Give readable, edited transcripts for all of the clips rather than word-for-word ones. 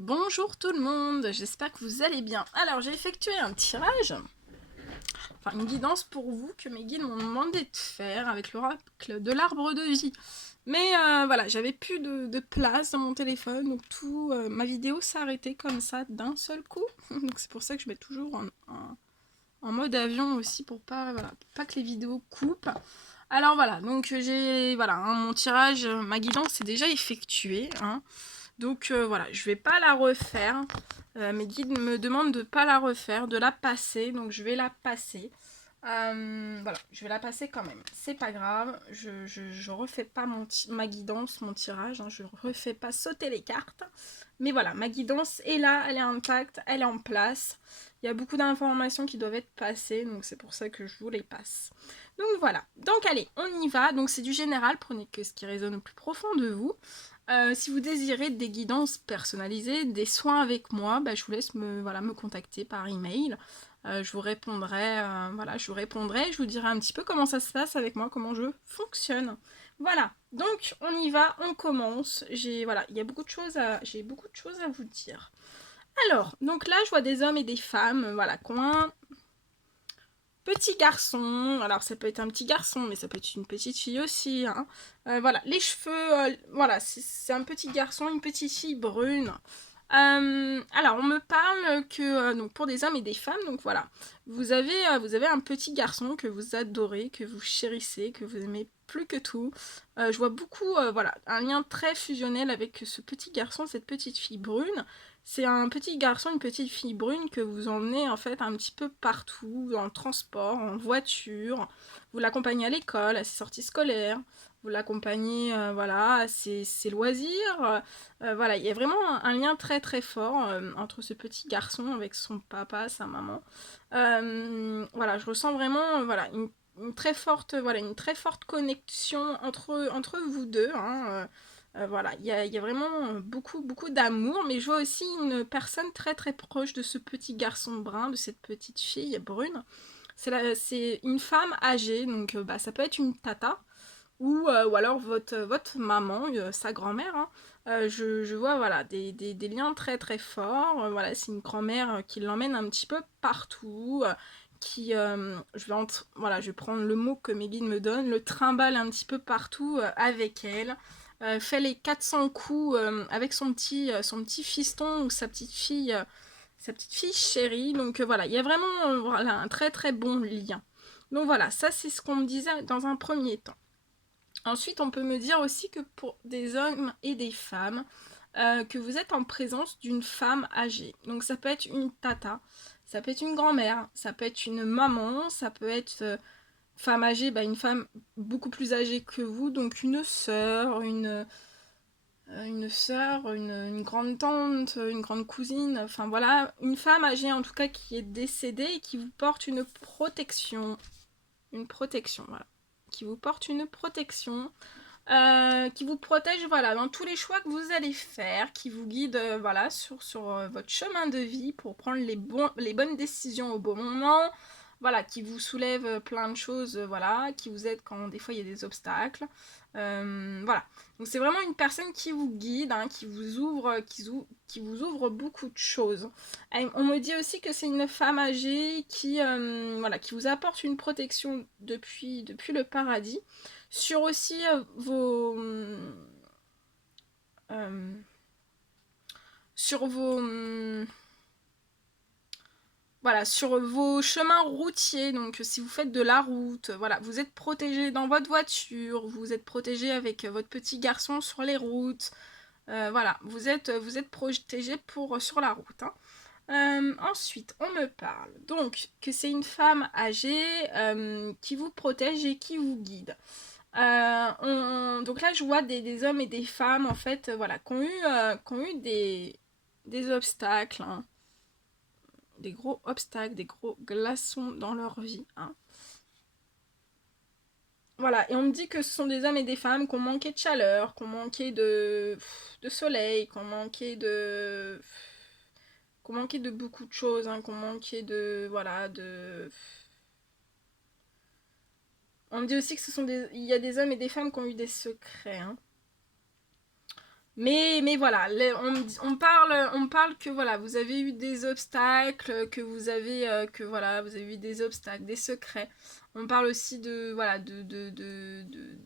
Bonjour tout le monde, j'espère que vous allez bien. Alors j'ai effectué un tirage, enfin une guidance pour vous que mes guides m'ont demandé de faire avec l'oracle de l'arbre de vie. Mais voilà, j'avais plus de place dans mon téléphone, donc ma vidéo s'est arrêtée comme ça d'un seul coup. Donc c'est pour ça que je mets toujours en mode avion aussi pour pas que les vidéos coupent. Alors voilà, donc j'ai mon tirage, ma guidance est déjà effectuée. Donc voilà, je vais pas la refaire. Mes guides me demandent de pas la refaire, de la passer, donc je vais la passer. Voilà, je vais la passer quand même. C'est pas grave, je refais pas ma guidance, mon tirage, je refais pas sauter les cartes. Mais voilà, ma guidance est là, elle est intacte, elle est en place. Il y a beaucoup d'informations qui doivent être passées, donc c'est pour ça que je vous les passe. Donc voilà, donc allez, on y va. Donc c'est du général, prenez que ce qui résonne au plus profond de vous. Si vous désirez des guidances personnalisées, des soins avec moi, je vous laisse me contacter par email. Je vous répondrai, je vous dirai un petit peu comment ça se passe avec moi, comment je fonctionne. Voilà, donc on y va, on commence. J'ai beaucoup de choses à vous dire. Alors, donc là, je vois des hommes et des femmes, qui ont un petit garçon. Alors, ça peut être un petit garçon, mais ça peut être une petite fille aussi. Les cheveux, c'est un petit garçon, une petite fille brune. Alors, on me parle que donc pour des hommes et des femmes, donc voilà, vous avez un petit garçon que vous adorez, que vous chérissez, que vous aimez plus que tout. Je vois beaucoup, un lien très fusionnel avec ce petit garçon, cette petite fille brune. C'est un petit garçon, une petite fille brune que vous emmenez en fait un petit peu partout, en transport, en voiture. Vous l'accompagnez à l'école, à ses sorties scolaires. Vous l'accompagnez à ses loisirs. Il y a vraiment un lien très très fort entre ce petit garçon avec son papa, sa maman. Je ressens vraiment une très forte connexion entre vous deux. Il y a vraiment beaucoup d'amour, mais je vois aussi une personne très très proche de ce petit garçon brun, de cette petite fille brune. C'est une femme âgée, donc ça peut être une tata, ou alors votre maman, sa grand-mère. Je vois des liens très très forts. C'est une grand-mère qui l'emmène un petit peu partout, je vais prendre le mot que mes guides me donnent, le trimballe un petit peu partout avec elle. Fait les 400 coups avec son petit fiston ou sa petite fille chérie. Donc il y a vraiment un très très bon lien. Donc voilà, ça c'est ce qu'on me disait dans un premier temps. Ensuite, on peut me dire aussi que pour des hommes et des femmes, que vous êtes en présence d'une femme âgée. Donc ça peut être une tata, ça peut être une grand-mère, ça peut être une maman, ça peut être femme âgée, une femme beaucoup plus âgée que vous, donc une grande tante, une grande cousine, enfin voilà, une femme âgée en tout cas qui est décédée et qui vous porte une protection, voilà, qui vous porte une protection, qui vous protège dans tous les choix que vous allez faire, qui vous guide sur votre chemin de vie pour prendre les bonnes décisions au bon moment, qui vous soulève plein de choses, qui vous aide quand des fois il y a des obstacles. Donc c'est vraiment une personne qui vous guide, qui vous ouvre beaucoup de choses. Et on me dit aussi que c'est une femme âgée qui vous apporte une protection depuis le paradis sur aussi euh, sur sur vos chemins routiers. Donc si vous faites de la route, vous êtes protégé dans votre voiture, vous êtes protégé avec votre petit garçon sur les routes. Vous êtes protégé sur la route. Ensuite, on me parle donc que c'est une femme âgée qui vous protège et qui vous guide. Donc là, je vois des hommes et des femmes, en fait, qui ont eu des obstacles, des gros obstacles, des gros glaçons dans leur vie. Et on me dit que ce sont des hommes et des femmes qui ont manqué de chaleur, qui ont manqué de soleil, qui ont manqué de beaucoup de choses, qui ont manqué On me dit aussi que il y a des hommes et des femmes qui ont eu des secrets. Mais voilà, on parle que voilà, vous avez eu des obstacles, que voilà, vous avez eu des obstacles, des secrets. On parle aussi de voilà de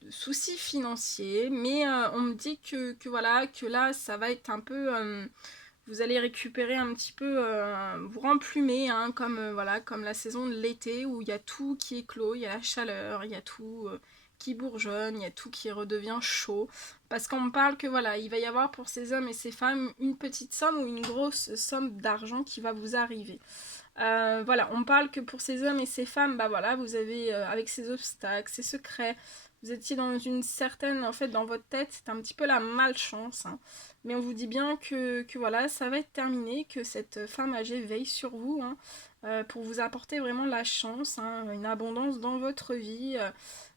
soucis financiers, mais on me dit que voilà que là ça va être un peu vous allez récupérer un petit peu, vous remplumer, hein, comme voilà, comme la saison de l'été où il y a tout qui éclot, il y a la chaleur, il y a tout qui bourgeonne, il y a tout qui redevient chaud. Parce qu'on me parle que voilà, il va y avoir pour ces hommes et ces femmes une petite somme ou une grosse somme d'argent qui va vous arriver. Voilà, on parle que pour ces hommes et ces femmes, bah voilà, vous avez avec ces obstacles, ces secrets, vous étiez dans une certaine, en fait, dans votre tête, c'est un petit peu la malchance, hein. Mais on vous dit bien que voilà, ça va être terminé, que cette femme âgée veille sur vous, hein, pour vous apporter vraiment la chance, hein, une abondance dans votre vie.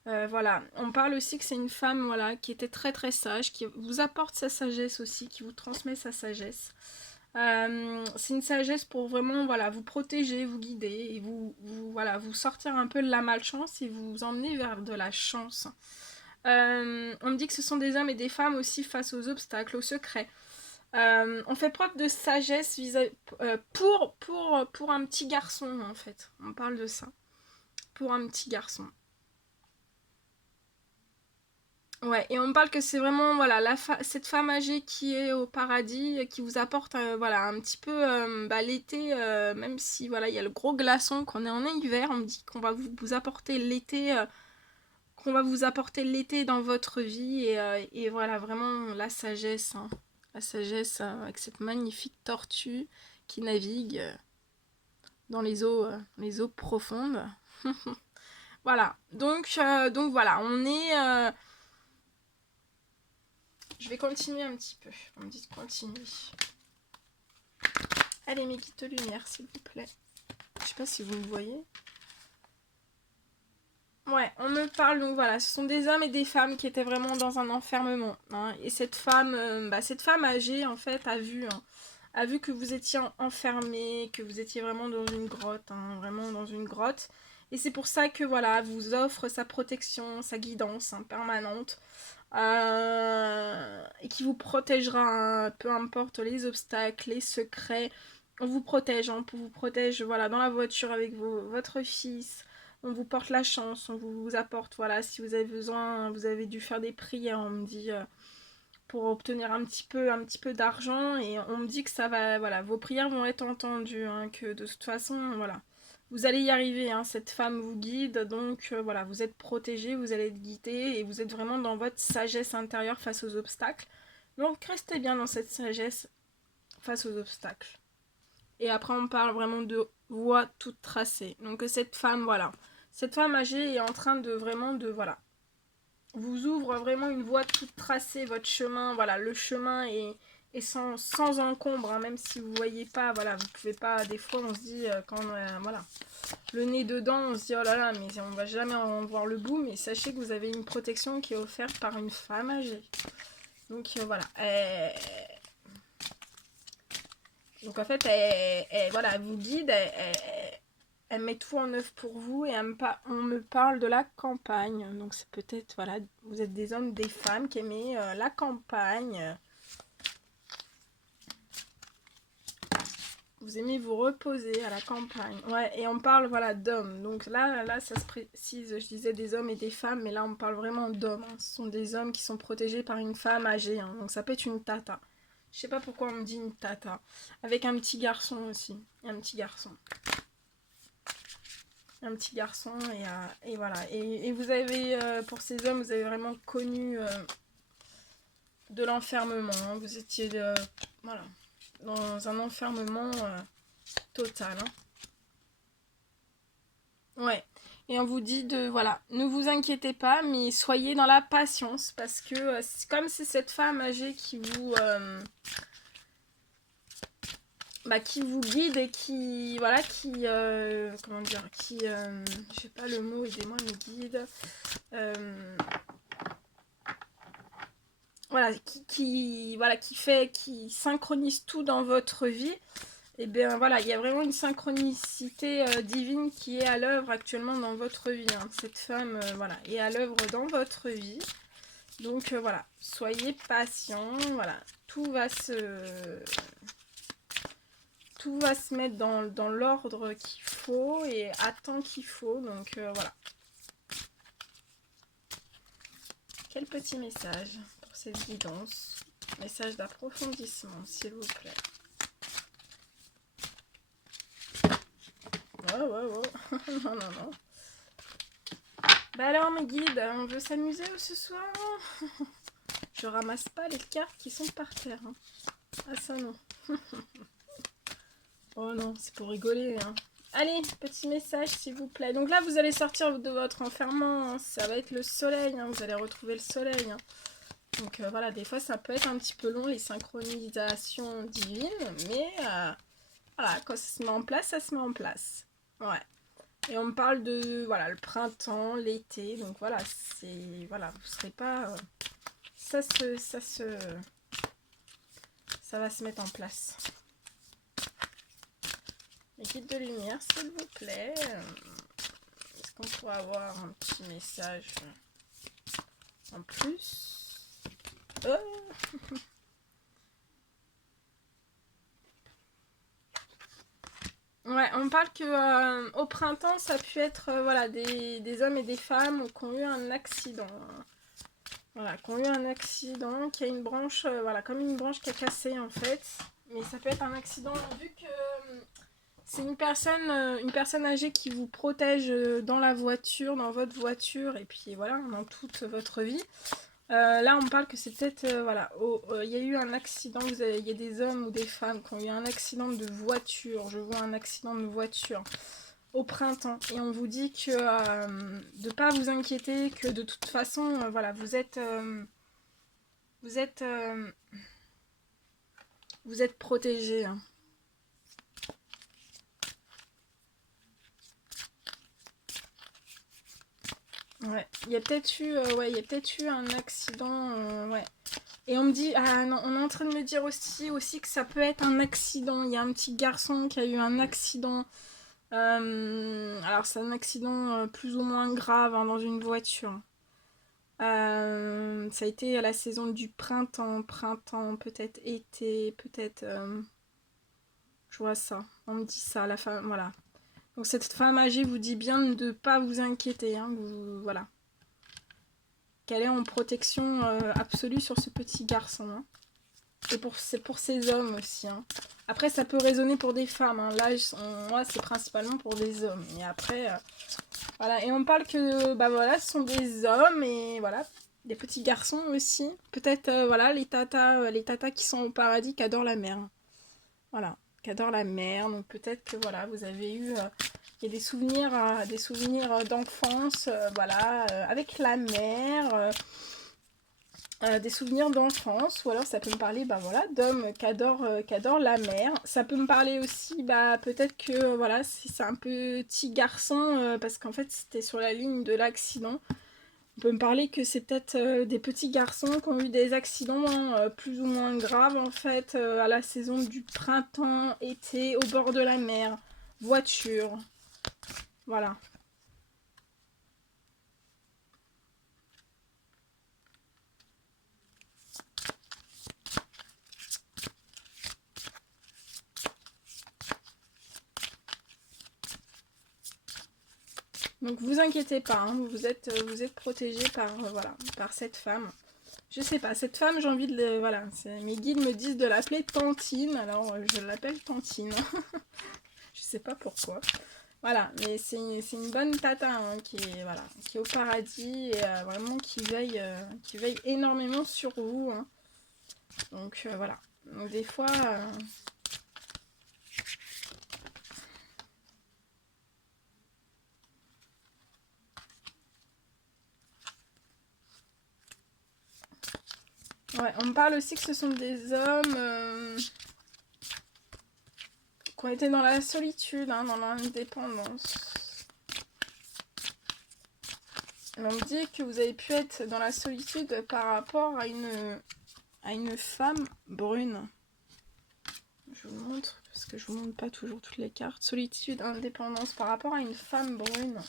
Voilà, on parle aussi que c'est une femme voilà, qui était très très sage, qui vous apporte sa sagesse aussi, qui vous transmet sa sagesse. C'est une sagesse pour vraiment voilà, vous protéger, vous guider et voilà, vous sortir un peu de la malchance et vous emmener vers de la chance. On me dit que ce sont des hommes et des femmes aussi face aux obstacles, aux secrets. On fait preuve de sagesse pour un petit garçon en fait. On parle de ça. Pour un petit garçon. Ouais, et on parle que c'est vraiment voilà cette femme âgée qui est au paradis, qui vous apporte voilà un petit peu bah, l'été, même si voilà il y a le gros glaçon qu'on est en hiver, on me dit qu'on va vous apporter l'été, dans votre vie et voilà vraiment la sagesse, hein. La sagesse avec cette magnifique tortue qui navigue dans les eaux profondes. Voilà, donc voilà, on est je vais continuer un petit peu. On me dit de continuer. Allez, mes guides de lumière, s'il vous plaît. Je sais pas si vous me voyez. Ouais, on me parle, donc voilà, ce sont des hommes et des femmes qui étaient vraiment dans un enfermement, hein. Et cette femme âgée, en fait, a vu que vous étiez enfermé, que vous étiez vraiment dans une grotte, hein, vraiment dans une grotte. Et c'est pour ça que, voilà, vous offre sa protection, sa guidance, hein, permanente. Et qui vous protégera, hein, peu importe les obstacles, les secrets. On vous protège, hein, on vous protège voilà, dans la voiture avec votre fils. On vous porte la chance, on vous apporte, voilà, si vous avez besoin, vous avez dû faire des prières, on me dit, pour obtenir un petit peu d'argent. Et on me dit que ça va, voilà, vos prières vont être entendues, hein, que de toute façon, voilà. Vous allez y arriver, hein, cette femme vous guide, donc voilà, vous êtes protégé, vous allez être guidé et vous êtes vraiment dans votre sagesse intérieure face aux obstacles. Donc restez bien dans cette sagesse face aux obstacles. Et après on parle vraiment de voie toute tracée. Donc cette femme, voilà, cette femme âgée est en train de vraiment voilà, vous ouvre vraiment une voie toute tracée, votre chemin, voilà, le chemin est sans encombre, hein, même si vous voyez pas, voilà, vous pouvez pas, des fois on se dit, quand voilà, le nez dedans, on se dit, oh là là, mais on va jamais en voir le bout, mais sachez que vous avez une protection qui est offerte par une femme âgée. Donc voilà. Donc en fait, voilà, elle vous guide, elle met tout en œuvre pour vous et on me parle de la campagne. Donc c'est peut-être, voilà, vous êtes des hommes, des femmes qui aimez la campagne. Vous aimez vous reposer à la campagne. Ouais, et on parle, voilà, d'hommes. Donc là, ça se précise, je disais des hommes et des femmes, mais là, on parle vraiment d'hommes, hein. Ce sont des hommes qui sont protégés par une femme âgée, hein. Donc ça peut être une tata. Je sais pas pourquoi on me dit une tata. Avec un petit garçon aussi. Un petit garçon. Un petit garçon et voilà. Et vous avez, pour ces hommes, vous avez vraiment connu de l'enfermement, hein. Vous étiez, voilà, dans un enfermement total, hein. Ouais. Et on vous dit de, voilà, ne vous inquiétez pas, mais soyez dans la patience, parce que comme c'est cette femme âgée qui vous guide et qui, voilà, comment dire, je sais pas le mot, aidez-moi, me guide, voilà, qui synchronise tout dans votre vie. Et bien voilà, il y a vraiment une synchronicité divine qui est à l'œuvre actuellement dans votre vie, hein. Cette femme, voilà, est à l'œuvre dans votre vie. Donc voilà, soyez patients, voilà, tout va se mettre dans l'ordre qu'il faut et à temps qu'il faut, donc voilà. Quel petit message pour cette guidance, message d'approfondissement s'il vous plaît. Oh. Non, non, non. Bah alors mes guides, on veut s'amuser ce soir? Je ramasse pas les cartes qui sont par terre. Hein. Ah ça non. Oh non, c'est pour rigoler. Hein. Allez, petit message s'il vous plaît. Donc là, vous allez sortir de votre enfermement. Hein. Ça va être le soleil. Hein. Vous allez retrouver le soleil. Hein. Donc voilà, des fois, ça peut être un petit peu long, les synchronisations divines. Mais voilà, quand ça se met en place, ça se met en place. Ouais. Et on me parle de, voilà, le printemps, l'été. Donc voilà, c'est... Voilà, vous serez pas... Ça va se mettre en place. Les guides de lumière, s'il vous plaît. Est-ce qu'on pourrait avoir un petit message en plus? Oh. Ouais, on parle que au printemps, ça a pu être voilà, des hommes et des femmes qui ont eu un accident. Voilà, qui ont eu un accident, qui a une branche, voilà, comme une branche qui a cassé en fait. Mais ça peut être un accident vu que c'est une personne âgée qui vous protège dans la voiture, dans votre voiture, et puis voilà, dans toute votre vie. Là, on parle que c'est peut-être, voilà, il y a eu un accident, il y a des hommes ou des femmes qui ont eu un accident de voiture, je vois un accident de voiture au printemps, et on vous dit que de pas vous inquiéter, que de toute façon, voilà, vous êtes protégés. Hein. Ouais, il y a peut-être eu un accident, ouais. Et on me dit, ah non, on est en train de me dire aussi que ça peut être un accident. Il y a un petit garçon qui a eu un accident. Alors c'est un accident plus ou moins grave hein, dans une voiture. Ça a été à la saison du printemps, peut-être été, peut-être... je vois ça, on me dit ça, la femme, voilà. Donc cette femme âgée vous dit bien de ne pas vous inquiéter, hein, voilà. Qu'elle est en protection absolue sur ce petit garçon. Hein. Et c'est pour ces hommes aussi. Hein. Après, ça peut résonner pour des femmes. Hein. Là, moi, c'est principalement pour des hommes. Et après, voilà. Et on parle que, bah voilà, ce sont des hommes et voilà, des petits garçons aussi. Peut-être, voilà, les tatas qui sont au paradis, qui adorent la mer. Voilà, qui adorent la mer. Donc peut-être que, voilà, vous avez eu... il y a des souvenirs d'enfance, voilà, avec la mer... des souvenirs d'enfance, ou alors ça peut me parler bah voilà, d'hommes qui adorent la mer. Ça peut me parler aussi, bah peut-être que voilà, si c'est un petit garçon, parce qu'en fait c'était sur la ligne de l'accident. On peut me parler que c'est peut-être des petits garçons qui ont eu des accidents plus ou moins graves en fait, à la saison du printemps, été, au bord de la mer, voiture. Voilà. Donc vous inquiétez pas, hein, vous êtes protégé par, voilà, par cette femme. Je sais pas, cette femme, j'ai envie de... Voilà, mes guides me disent de l'appeler Tantine, alors je l'appelle Tantine. Je sais pas pourquoi. Voilà, mais c'est une bonne tata hein, voilà, qui est au paradis et vraiment qui veille énormément sur vous. Hein. Donc voilà. Donc des fois... Ouais, on me parle aussi que ce sont des hommes qui ont été dans la solitude, hein, dans l'indépendance. On me dit que vous avez pu être dans la solitude par rapport à une femme brune. Je vous montre, parce que je vous montre pas toujours toutes les cartes. Solitude, indépendance, par rapport à une femme brune.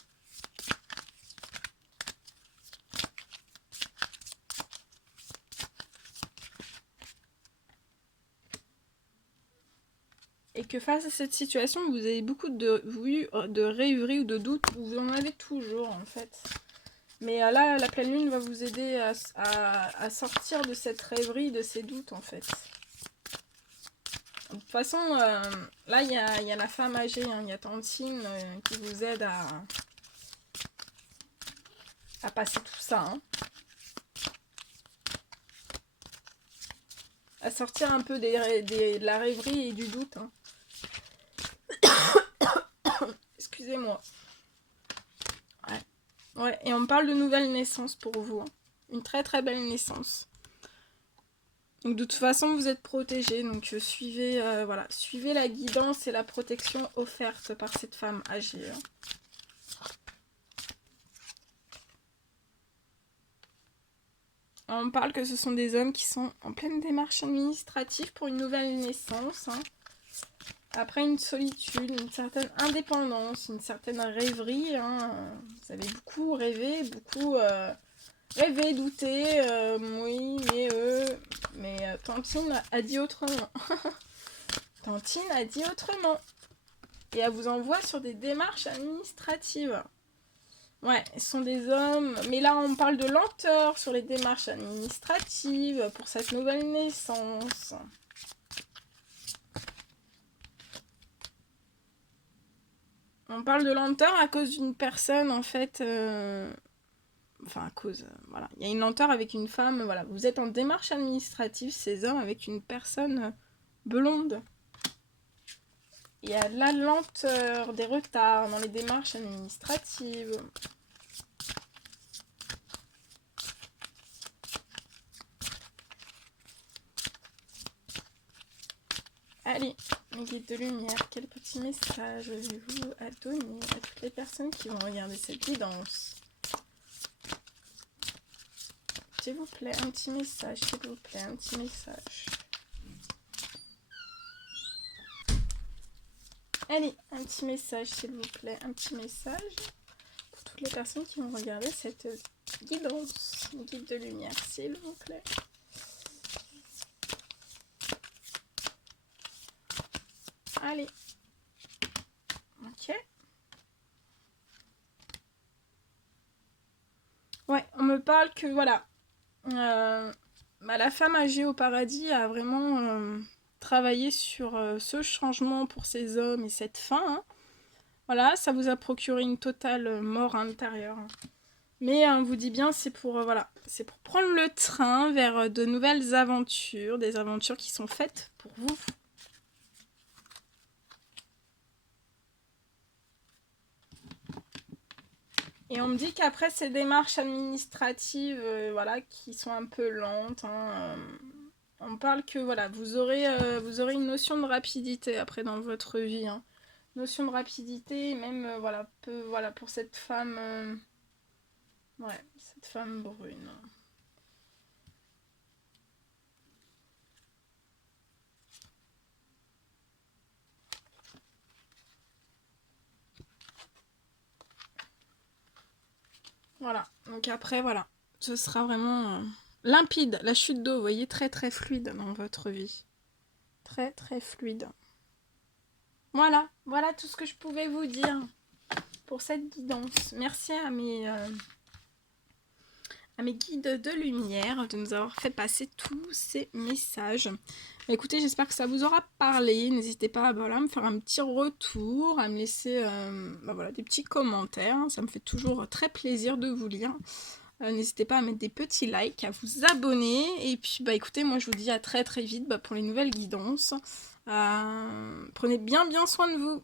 Et que face à cette situation, vous avez beaucoup de rêveries ou de doutes. Vous en avez toujours, en fait. Mais là, la pleine lune va vous aider à sortir de cette rêverie, de ces doutes, en fait. De toute façon, là, il y a la femme âgée, hein, il y a Tantine qui vous aide à passer tout ça. Hein. À sortir un peu de la rêverie et du doute. Hein. Excusez-moi. Ouais. Ouais, et on parle de nouvelle naissance pour vous. Hein. Une très très belle naissance. Donc de toute façon, vous êtes protégés. Donc suivez, voilà, suivez la guidance et la protection offerte par cette femme âgée. Hein. On parle que ce sont des hommes qui sont en pleine démarche administrative pour une nouvelle naissance. Hein. Après une solitude, une certaine indépendance, une certaine rêverie. Hein. Vous avez beaucoup rêvé, rêvé, douté. Oui, mais Tantine a dit autrement. Tantine a dit autrement. Et elle vous envoie sur des démarches administratives. Ouais, ce sont des hommes. Mais là, on parle de lenteur sur les démarches administratives pour cette nouvelle naissance. On parle de lenteur à cause d'une personne, en fait... Enfin, à cause... voilà. Il y a une lenteur avec une femme. Voilà. Vous êtes en démarche administrative, ces hommes, avec une personne blonde. Il y a de la lenteur, des retards dans les démarches administratives. Allez, mes guides de lumière, quel petit message avez-vous à donner à toutes les personnes qui vont regarder cette guidance? S'il vous plaît, un petit message, s'il vous plaît, un petit message. Allez, un petit message, s'il vous plaît, un petit message pour toutes les personnes qui vont regarder cette guidance, guide de lumière, s'il vous plaît. Allez. Ok. Ouais, on me parle que, voilà, la femme âgée au paradis a vraiment travaillé sur ce changement pour ces hommes et cette fin. Hein. Voilà, ça vous a procuré une totale mort intérieure. Mais on vous dit bien, c'est pour, voilà, c'est pour prendre le train vers de nouvelles aventures, des aventures qui sont faites pour vous. Et on me dit qu'après ces démarches administratives, voilà, qui sont un peu lentes, hein, on parle que voilà, vous aurez une notion de rapidité après dans votre vie, hein. Notion de rapidité, même voilà, pour cette femme, ouais, cette femme brune. Voilà, donc après, voilà, ce sera vraiment limpide, la chute d'eau, vous voyez, très très fluide dans votre vie. Très très fluide. Voilà, voilà tout ce que je pouvais vous dire pour cette guidance. Merci à mes guides de lumière de nous avoir fait passer tous ces messages. Écoutez, j'espère que ça vous aura parlé. N'hésitez pas à me faire un petit retour, à me laisser des petits commentaires. Ça me fait toujours très plaisir de vous lire. N'hésitez pas à mettre des petits likes, à vous abonner. Et puis, écoutez, moi, je vous dis à très très vite pour les nouvelles guidances. Prenez bien soin de vous.